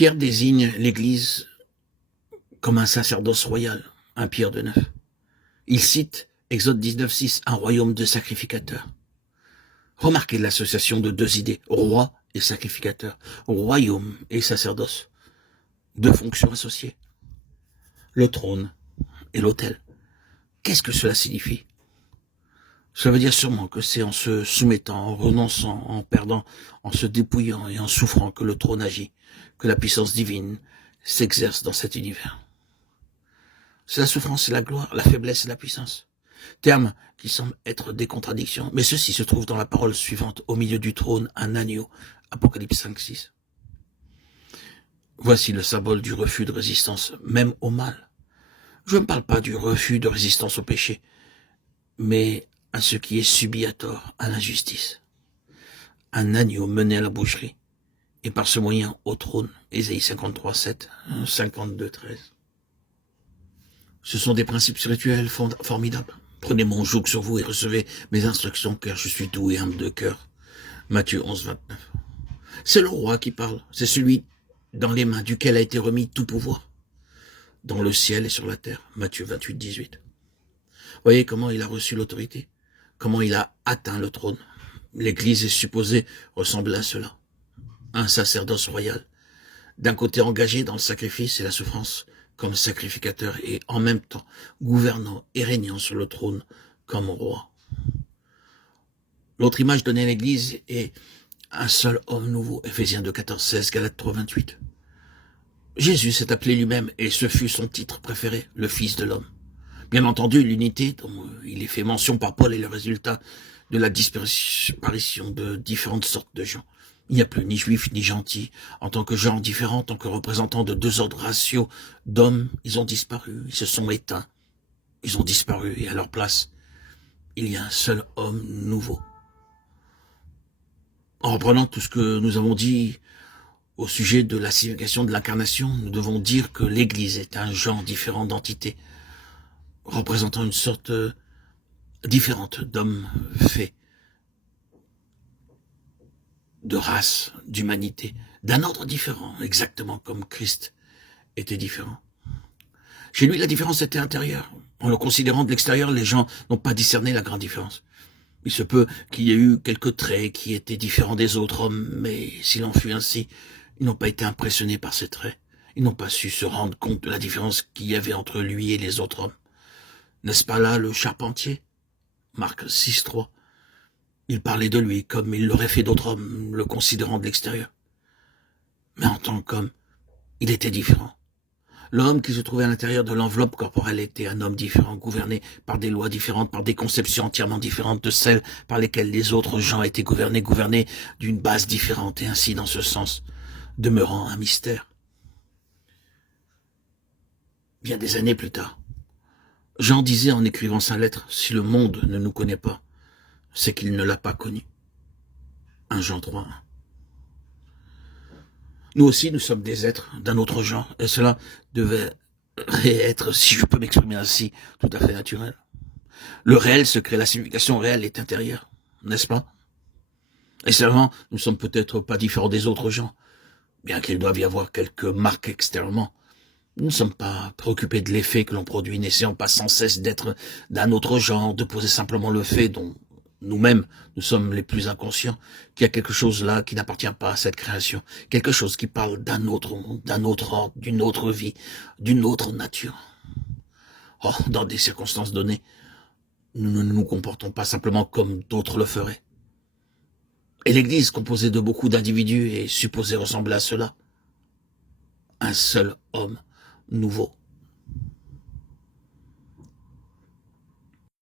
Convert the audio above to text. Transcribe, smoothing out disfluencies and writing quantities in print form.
Pierre désigne l'Église comme un sacerdoce royal, un Pierre de Neuf. Il cite Exode 19:6, un royaume de sacrificateurs. Remarquez l'association de deux idées, roi et sacrificateur, royaume et sacerdoce. Deux fonctions associées. Le trône et l'autel. Qu'est-ce que cela signifie? Cela veut dire sûrement que c'est en se soumettant, en renonçant, en perdant, en se dépouillant et en souffrant que le trône agit, que la puissance divine s'exerce dans cet univers. C'est la souffrance et la gloire, la faiblesse et la puissance. Termes qui semblent être des contradictions, mais ceci se trouve dans la parole suivante, au milieu du trône, un agneau, Apocalypse 5:6. Voici le symbole du refus de résistance, même au mal. Je ne parle pas du refus de résistance au péché, mais à ce qui est subi à tort, à l'injustice. Un agneau mené à la boucherie, et par ce moyen au trône, Ésaïe 53:7, 52:13. Ce sont des principes spirituels formidables. Prenez mon joug sur vous et recevez mes instructions, car je suis doux et humble de cœur. Matthieu 11:29. C'est le roi qui parle, c'est celui dans les mains duquel a été remis tout pouvoir, dans le ciel et sur la terre. Matthieu 28:18. Voyez comment il a reçu l'autorité, comment il a atteint le trône. L'Église est supposée ressembler à cela. Un sacerdoce royal, d'un côté engagé dans le sacrifice et la souffrance, comme sacrificateur, et en même temps gouvernant et régnant sur le trône comme roi. L'autre image donnée à l'Église est un seul homme nouveau, Ephésiens 2:14-16, Galates 3:28. Jésus s'est appelé lui-même, et ce fut son titre préféré, le Fils de l'homme. Bien entendu, l'unité dont il est fait mention par Paul est le résultat de la disparition de différentes sortes de gens. Il n'y a plus ni juifs ni gentils. En tant que gens différents, en tant que représentants de deux ordres raciaux d'hommes, ils ont disparu, ils se sont éteints, ils ont disparu, et à leur place, il y a un seul homme nouveau. En reprenant tout ce que nous avons dit au sujet de la signification de l'incarnation, nous devons dire que l'Église est un genre différent d'entité, représentant une sorte différente d'hommes faits, de race, d'humanité, d'un ordre différent, exactement comme Christ était différent. Chez lui, la différence était intérieure. En le considérant de l'extérieur, les gens n'ont pas discerné la grande différence. Il se peut qu'il y ait eu quelques traits qui étaient différents des autres hommes, mais s'il en fut ainsi, ils n'ont pas été impressionnés par ces traits. Ils n'ont pas su se rendre compte de la différence qu'il y avait entre lui et les autres hommes. N'est-ce pas là le charpentier? Marc 6:3. Il parlait de lui comme il l'aurait fait d'autres hommes, le considérant de l'extérieur. Mais en tant qu'homme, il était différent. L'homme qui se trouvait à l'intérieur de l'enveloppe corporelle était un homme différent, gouverné par des lois différentes, par des conceptions entièrement différentes de celles par lesquelles les autres gens étaient gouvernés d'une base différente, et ainsi, dans ce sens, demeurant un mystère. Bien des années plus tard, Jean disait en écrivant sa lettre, « Si le monde ne nous connaît pas, c'est qu'il ne l'a pas connu. » 1 Jean 3:1. Nous aussi, nous sommes des êtres d'un autre genre, et cela devait être, si je peux m'exprimer ainsi, tout à fait naturel. Le réel se crée, la signification réelle est intérieure, n'est-ce pas? Et seulement, nous ne sommes peut-être pas différents des autres gens, bien qu'il doive y avoir quelques marques extérieurement. Nous ne sommes pas préoccupés de l'effet que l'on produit, n'essayons pas sans cesse d'être d'un autre genre, de poser simplement le fait dont nous-mêmes, nous sommes les plus inconscients, qu'il y a quelque chose là qui n'appartient pas à cette création, quelque chose qui parle d'un autre monde, d'un autre ordre, d'une autre vie, d'une autre nature. Oh, dans des circonstances données, nous ne nous comportons pas simplement comme d'autres le feraient. Et l'Église, composée de beaucoup d'individus, est supposée ressembler à cela. Un seul homme nouveau.